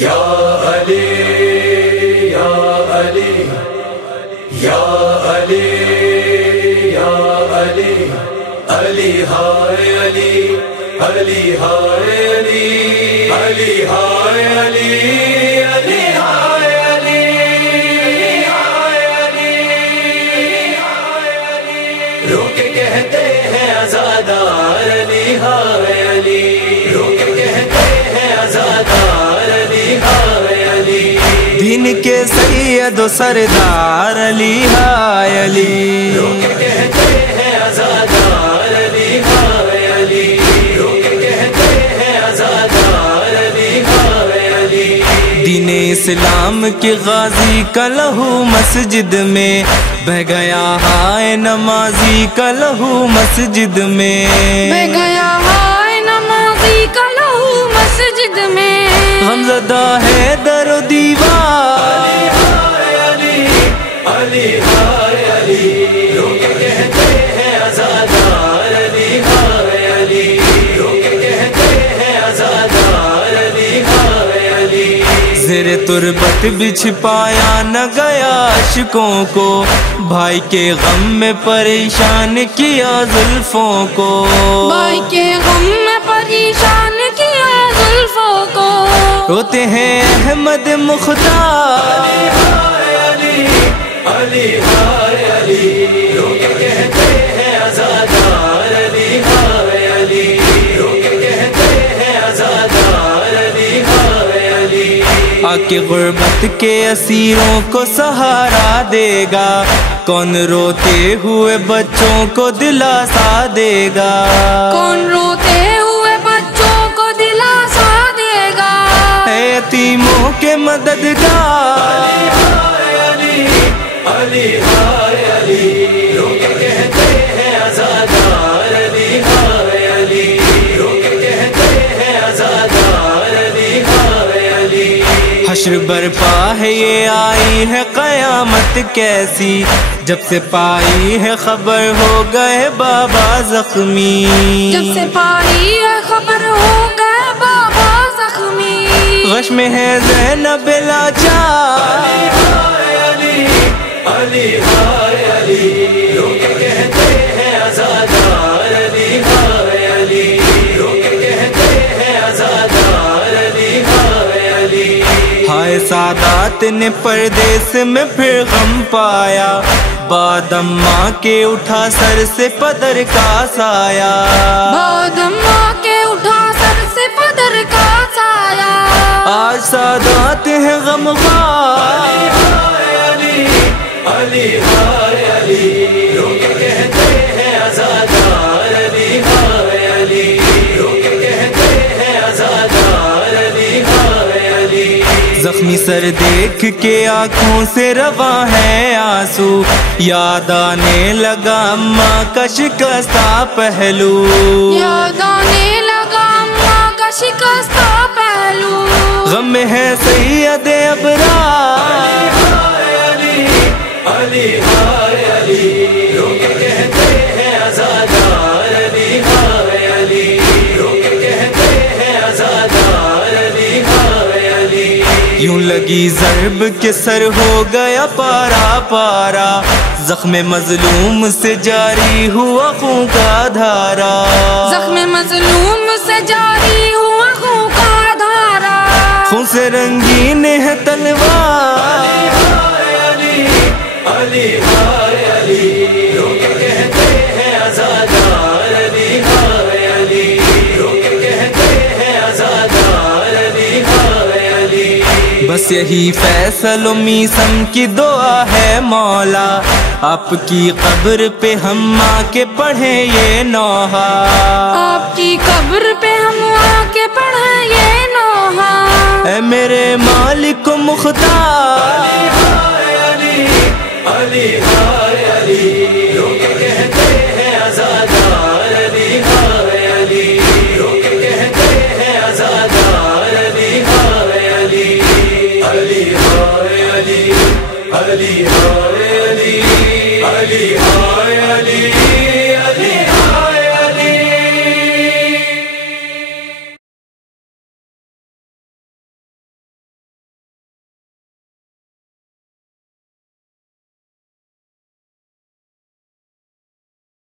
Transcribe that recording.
یا علی یا علی یا علی یا علی علی ہائے علی علی ہائے علی علی ہائے علی علی ہائے علی رو کے کہتے ہیں عزادار علی ہائے علی رو کے کہتے ہیں عزادار علی ہائے علی دین کے سید و سردار علی ہائے علی رو کے کہتے ہیں عزادار علی ہائے علی رو کے کہتے ہیں عزادار علی ہائے علی دین اسلام کے غازی کا لہو مسجد میں بہ گیا ہائے نمازی کا لہو مسجد میں بہ گیا ہائے نمازی کا لہو مسجد میں غمزدہ ہے در و دیوار علی ہائے علی رو کے کہتے ہیں عزادار علی ہائے علی رو کے کہتے ہیں عزادار علی ہائے علی زیر تربت بچھ پایا نہ گیا عشقوں کو بھائی کے غم میں پریشان کیا زلفوں کو بھائی کے غم میں پریشان کیا زلفوں کو روتے ہیں احمد مختار علی ہائے علی رو کے کہتے ہیں عزادار علی ہائے علی رو کے کہتے ہیں عزادار علی ہائے علی آ کے غربت کے اسیروں کو سہارا دے گا کون روتے ہوئے بچوں کو دلاسا دے گا کون روتے ہوئے بچوں کو دلاسا دے گا اے یتیموں کے مددگار علی ہائے علی رو کے کہتے ہیں عزادار علی ہائے علی رو کے کہتے ہیں عزادار علی ہائے علی حشر برپا ہے یہ آئی ہے قیامت کیسی جب سے پائی ہے خبر ہو گئے بابا زخمی جب سے پائی ہے خبر ہو گئے بابا زخمی غش میں ہے زینب لاچار علی ہائے علی رو کے کہتے ہیں عزادار علی ہائے علی رو کے کہتے ہیں عزادار علی ہائے علی ہائے سادات نے پردیس میں پھر غم پایا بعد اماں کے اٹھا سر سے پدر کا سایہ بعد اماں کے اٹھا سر سے پدر کا سایہ آج سادات ہیں غمخوار علی ہائے علی رو کے کہتے ہیں عزادار علی ہائے علی رو کے کہتے ہیں عزادار علی ہائے علی زخمی سر دیکھ کے آنکھوں سے رواں ہے آنسو یاد آنے لگا اماں کا شکستہ پہلو یاد آنے لگا اماں کا شکستہ پہلو غم میں ہے سید ابرار علی ہائے علی رو کے کہتے ہیں عزادار علی ہائے علی رو کے کہتے ہیں عزادار علی ہائے علی یوں لگی ضرب کے سر ہو گیا پارا پارا زخم مظلوم سے جاری ہوا خون کا دھارا زخم مظلوم سے جاری ہوا خون کا دھارا خون سے رنگین ہے تلوار علی ہائے علی رو کے کہتے ہیں عزادار علی ہائے علی رو کے کہتے ہیں عزادار علی ہائے علی بس یہی فیصل و میثم کی دعا ہے مولا آپ کی قبر پہ ہم آ کے پڑھیں یہ نوحہ آپ کی قبر پہ ہم آ کے پڑھیں یہ نوحہ اے میرے مالک و مختار علی ہائے علی رو کے کہتے ہیں عزادار علی ہائے علی رو کے کہتے ہیں عزادار علی ہائے علی علی ہائے علی علی ہائے علی علی